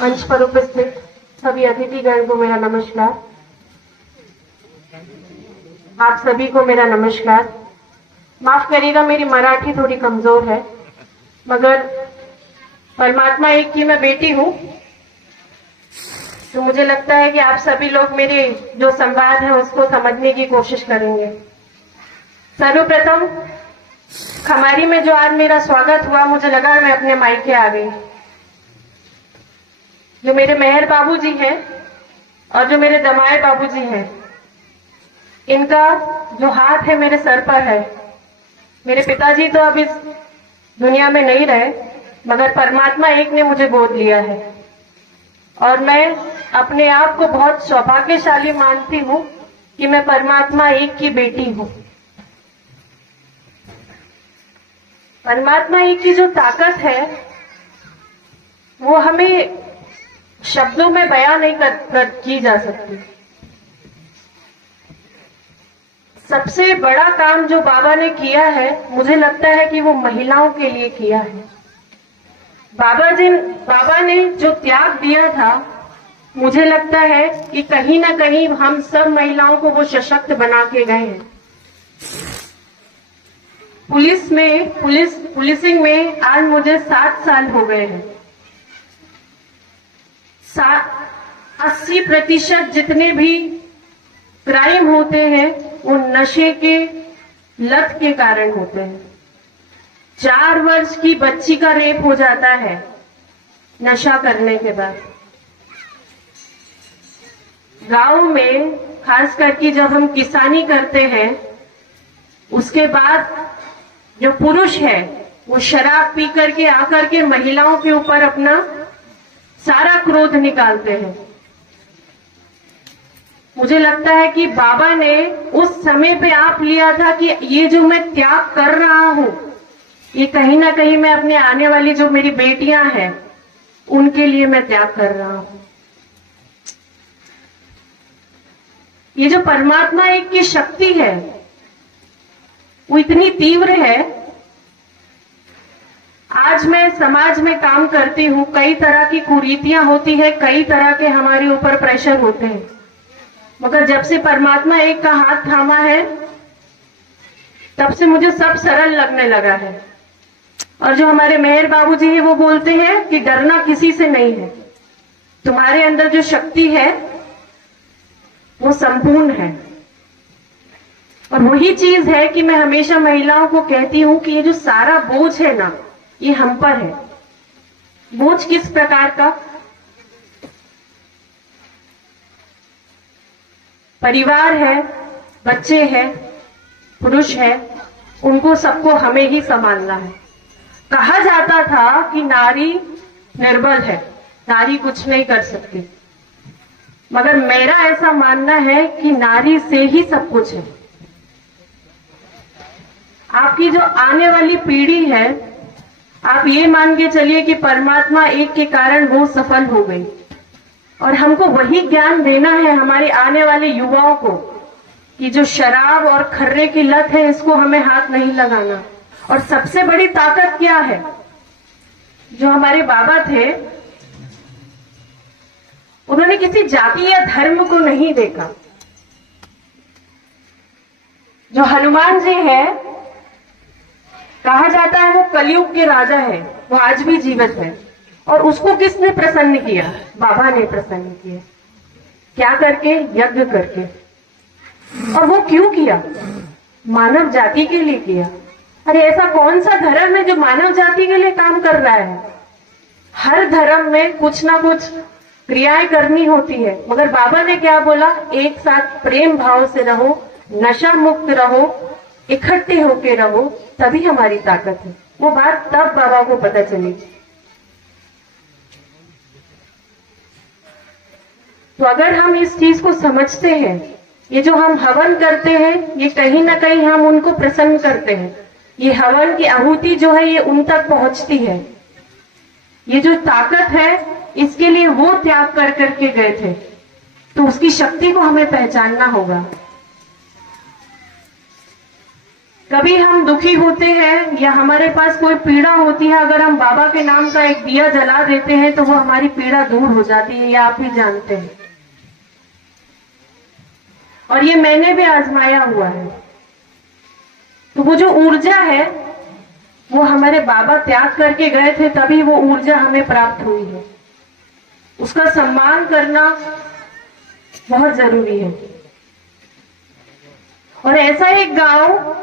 मंच पर उपस्थित सभी अतिथिगण को मेरा नमस्कार। आप सभी को मेरा नमस्कार। माफ करिएगा, मेरी मराठी थोड़ी कमजोर है, मगर परमात्मा एक की मैं बेटी हूँ, तो मुझे लगता है कि आप सभी लोग मेरे जो संवाद है उसको समझने की कोशिश करेंगे। सर्वप्रथम खमारी में जो आज मेरा स्वागत हुआ, मुझे लगा मैं अपने मायके आ गई। जो मेरे मेहर बाबूजी हैं और जो मेरे दमाए बाबूजी हैं, इनका जो हाथ है मेरे सर पर है। मेरे पिताजी तो अब इस दुनिया में नहीं रहे, मगर परमात्मा एक ने मुझे गोद लिया है और मैं अपने आप को बहुत सौभाग्यशाली मानती हूँ कि मैं परमात्मा एक की बेटी हूँ। परमात्मा एक की जो ताकत है वो हमें शब्दों में बयां नहीं की जा सकती। सबसे बड़ा काम जो बाबा ने किया है, मुझे लगता है कि वो महिलाओं के लिए किया है। बाबा ने जो त्याग दिया था, मुझे लगता है कि कहीं ना कहीं हम सब महिलाओं को वो सशक्त बना के गए हैं। पुलिसिंग में आज मुझे 7 साल हो गए हैं। 80% जितने भी क्राइम होते हैं वो नशे के लत के कारण होते हैं। 4 वर्ष की बच्ची का रेप हो जाता है नशा करने के बाद। गांव में खास करके जब हम किसानी करते हैं, उसके बाद जो पुरुष है वो शराब पी करके आकर के महिलाओं के ऊपर अपना सारा क्रोध निकालते हैं। मुझे लगता है कि बाबा ने उस समय पे आप लिया था कि ये जो मैं त्याग कर रहा हूं, ये कहीं ना कहीं मैं अपने आने वाली जो मेरी बेटियां हैं उनके लिए मैं त्याग कर रहा हूं। ये जो परमात्मा एक की शक्ति है वो इतनी तीव्र है। आज मैं समाज में काम करती हूँ, कई तरह की कुरीतियां होती है, कई तरह के हमारे ऊपर प्रेशर होते हैं, मगर जब से परमात्मा एक का हाथ थामा है तब से मुझे सब सरल लगने लगा है। और जो हमारे मेहर बाबूजी हैं वो बोलते हैं कि डरना किसी से नहीं है, तुम्हारे अंदर जो शक्ति है वो संपूर्ण है। और वही चीज है कि मैं हमेशा महिलाओं को कहती हूं कि ये जो सारा बोझ है ना, ये हम पर है। बोझ किस प्रकार का? परिवार है, बच्चे हैं, पुरुष है, उनको सबको हमें ही संभालना है। कहा जाता था कि नारी निर्बल है, नारी कुछ नहीं कर सकती, मगर मेरा ऐसा मानना है कि नारी से ही सब कुछ है। आपकी जो आने वाली पीढ़ी है, आप ये मान के चलिए कि परमात्मा एक के कारण वो सफल हो गई, और हमको वही ज्ञान देना है हमारे आने वाले युवाओं को कि जो शराब और खर्रे की लत है इसको हमें हाथ नहीं लगाना। और सबसे बड़ी ताकत क्या है? जो हमारे बाबा थे उन्होंने किसी जाति या धर्म को नहीं देखा। जो हनुमान जी है, कहा जाता है वो कलयुग के राजा है, वो आज भी जीवित है, और उसको किसने प्रसन्न किया? बाबा ने प्रसन्न किया। क्या करके? यज्ञ करके। और वो क्यों किया? मानव जाति के लिए किया। अरे ऐसा कौन सा धर्म है जो मानव जाति के लिए काम कर रहा है? हर धर्म में कुछ ना कुछ क्रियाएं करनी होती है, मगर बाबा ने क्या बोला? एक साथ प्रेम भाव से रहो, नशा मुक्त रहो, इकट्ठे होके रहो, तभी हमारी ताकत है। वो बात तब बाबा को पता चली। तो अगर हम इस चीज को समझते हैं, ये जो हम हवन करते हैं, ये कहीं ना कहीं हम उनको प्रसन्न करते हैं। ये हवन की आहुति जो है ये उन तक पहुंचती है। ये जो ताकत है इसके लिए वो त्याग कर करके गए थे, तो उसकी शक्ति को हमें पहचानना होगा। कभी हम दुखी होते हैं या हमारे पास कोई पीड़ा होती है, अगर हम बाबा के नाम का एक दिया जला देते हैं तो वो हमारी पीड़ा दूर हो जाती है, ये आप ही जानते हैं। और ये मैंने भी आजमाया हुआ है। तो वो जो ऊर्जा है वो हमारे बाबा त्याग करके गए थे, तभी वो ऊर्जा हमें प्राप्त हुई है। उसका सम्मान करना बहुत जरूरी है। और ऐसा एक गांव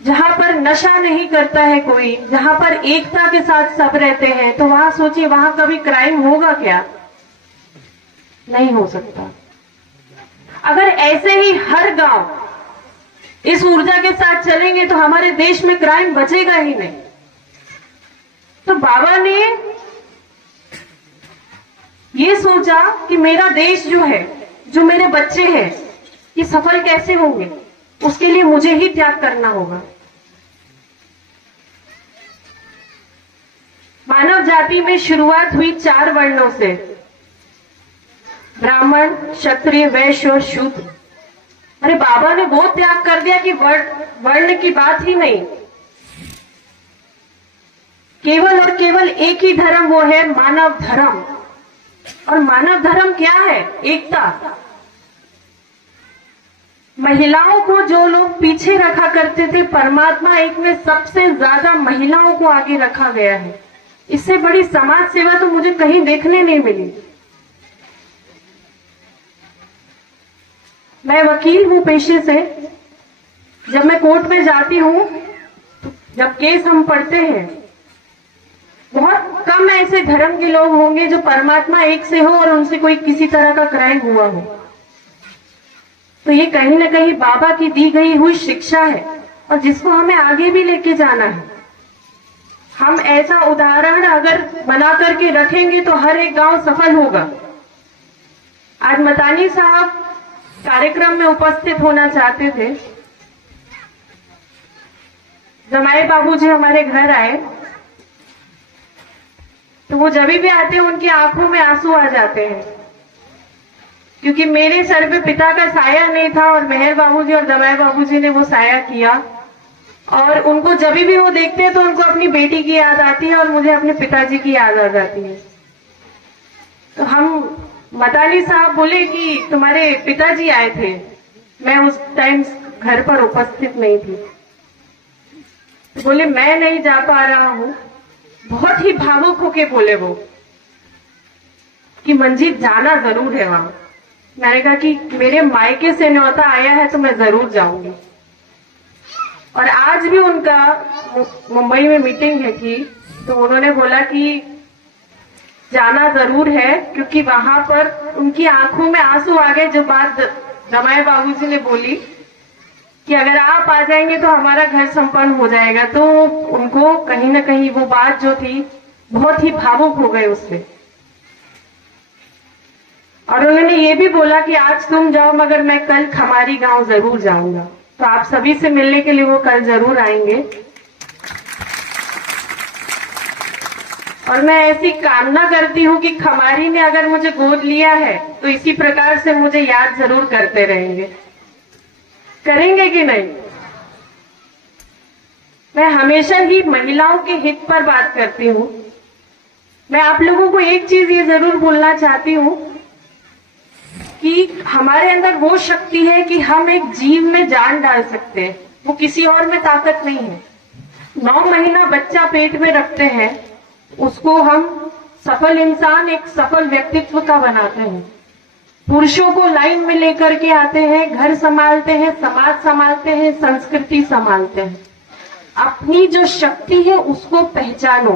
जहां पर नशा नहीं करता है कोई, जहां पर एकता के साथ सब रहते हैं, तो वहां सोचिए वहां कभी क्राइम होगा क्या? नहीं हो सकता। अगर ऐसे ही हर गांव इस ऊर्जा के साथ चलेंगे तो हमारे देश में क्राइम बचेगा ही नहीं। तो बाबा ने ये सोचा कि मेरा देश जो है, जो मेरे बच्चे हैं, ये सफल कैसे होंगे, उसके लिए मुझे ही त्याग करना होगा। मानव जाति में शुरुआत हुई 4 वर्णों से, ब्राह्मण, क्षत्रिय, वैश्य और शूद्र। अरे बाबा ने वो त्याग कर दिया कि वर्ण की बात ही नहीं, केवल और केवल एक ही धर्म, वो है मानव धर्म। और मानव धर्म क्या है? एकता। महिलाओं को जो लोग पीछे रखा करते थे, परमात्मा एक में सबसे ज्यादा महिलाओं को आगे रखा गया है। इससे बड़ी समाज सेवा तो मुझे कहीं देखने नहीं मिली। मैं वकील हूं पेशे से। जब मैं कोर्ट में जाती हूं, जब केस हम पढ़ते हैं, बहुत कम ऐसे धर्म के लोग होंगे जो परमात्मा एक से हो और उनसे कोई किसी तरह का क्राइम हुआ हो। तो ये कहीं ना कहीं बाबा की दी गई हुई शिक्षा है और जिसको हमें आगे भी लेके जाना है। हम ऐसा उदाहरण अगर बना करके रखेंगे तो हर एक गांव सफल होगा। आज मतानी साहब कार्यक्रम में उपस्थित होना चाहते थे। जमाई बाबूजी हमारे घर आए, तो वो जब भी आते हैं उनकी आंखों में आंसू आ जाते हैं, क्योंकि मेरे सर पे पिता का साया नहीं था और मेहर बाबूजी और जमाई बाबूजी ने वो साया किया। और उनको जब भी वो देखते हैं तो उनको अपनी बेटी की याद आती है और मुझे अपने पिताजी की याद आ जाती है। तो हम मतानी साहब बोले कि तुम्हारे पिताजी आए थे। मैं उस टाइम घर पर उपस्थित नहीं थी। तो बोले मैं नहीं जा पा रहा हूं। बहुत ही भावुक होके बोले वो कि मंजीत जाना जरूर है वहां। मैंने कहा कि मेरे मायके से न्योता आया है तो मैं जरूर जाऊंगी। और आज भी उनका मुंबई में मीटिंग है थी, तो उन्होंने बोला कि जाना जरूर है, क्योंकि वहां पर उनकी आंखों में आंसू आ गए। जो बात जमाई बाबूजी ने बोली कि अगर आप आ जाएंगे तो हमारा घर संपन्न हो जाएगा, तो उनको कहीं ना कहीं वो बात जो थी बहुत ही भावुक हो गए उससे। और उन्होंने ये भी बोला कि आज तुम जाओ मगर मैं कल खमारी गांव जरूर जाऊंगा। तो आप सभी से मिलने के लिए वो कल जरूर आएंगे। और मैं ऐसी कामना करती हूँ कि खमारी ने अगर मुझे गोद लिया है तो इसी प्रकार से मुझे याद जरूर करते रहेंगे। करेंगे कि नहीं? मैं हमेशा ही महिलाओं के हित पर बात करती हूँ। मैं आप लोगों को एक चीज ये जरूर बोलना चाहती हूँ कि हमारे अंदर वो शक्ति है कि हम एक जीव में जान डाल सकते हैं। वो किसी और में ताकत नहीं है। 9 महीना बच्चा पेट में रखते हैं, उसको हम सफल इंसान, एक सफल व्यक्तित्व का बनाते हैं। पुरुषों को लाइन में लेकर के आते हैं, घर संभालते हैं, समाज संभालते हैं, संस्कृति संभालते हैं। अपनी जो शक्ति है उसको पहचानो।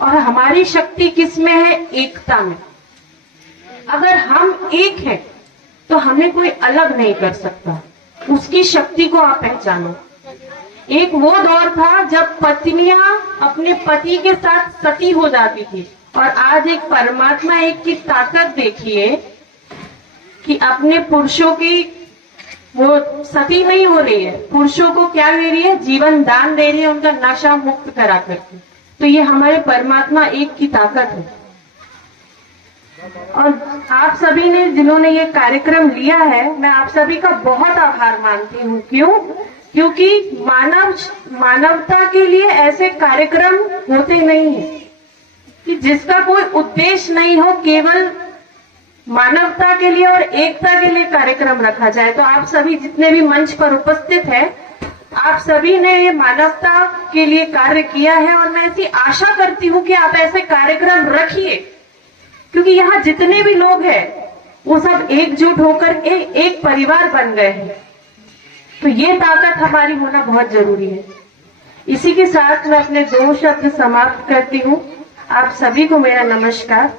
और हमारी शक्ति किसमें है? एकता में। अगर हम एक हैं तो हमें कोई अलग नहीं कर सकता। उसकी शक्ति को आप पहचानो। एक वो दौर था जब पत्नियां अपने पति के साथ सती हो जाती थी, और आज एक परमात्मा एक की ताकत देखिए कि अपने पुरुषों की वो सती नहीं हो रही है, पुरुषों को क्या दे रही है? जीवन दान दे रही है, उनका नशा मुक्त करा करके। तो ये हमारे परमात्मा एक की ताकत है। और आप सभी ने जिन्होंने ये कार्यक्रम लिया है, मैं आप सभी का बहुत आभार मानती हूँ। क्यों? क्योंकि मानवता के लिए ऐसे कार्यक्रम होते नहीं है कि जिसका कोई उद्देश्य नहीं हो, केवल मानवता के लिए और एकता के लिए कार्यक्रम रखा जाए। तो आप सभी जितने भी मंच पर उपस्थित हैं, आप सभी ने ये मानवता के लिए कार्य किया है और मैं ऐसी आशा करती हूं कि आप ऐसे कार्यक्रम रखिए, क्योंकि यहाँ जितने भी लोग हैं वो सब एकजुट होकर एक परिवार बन गए हैं। तो ये ताकत हमारी होना बहुत जरूरी है। इसी के साथ मैं अपने 2 शब्द समाप्त करती हूँ। आप सभी को मेरा नमस्कार।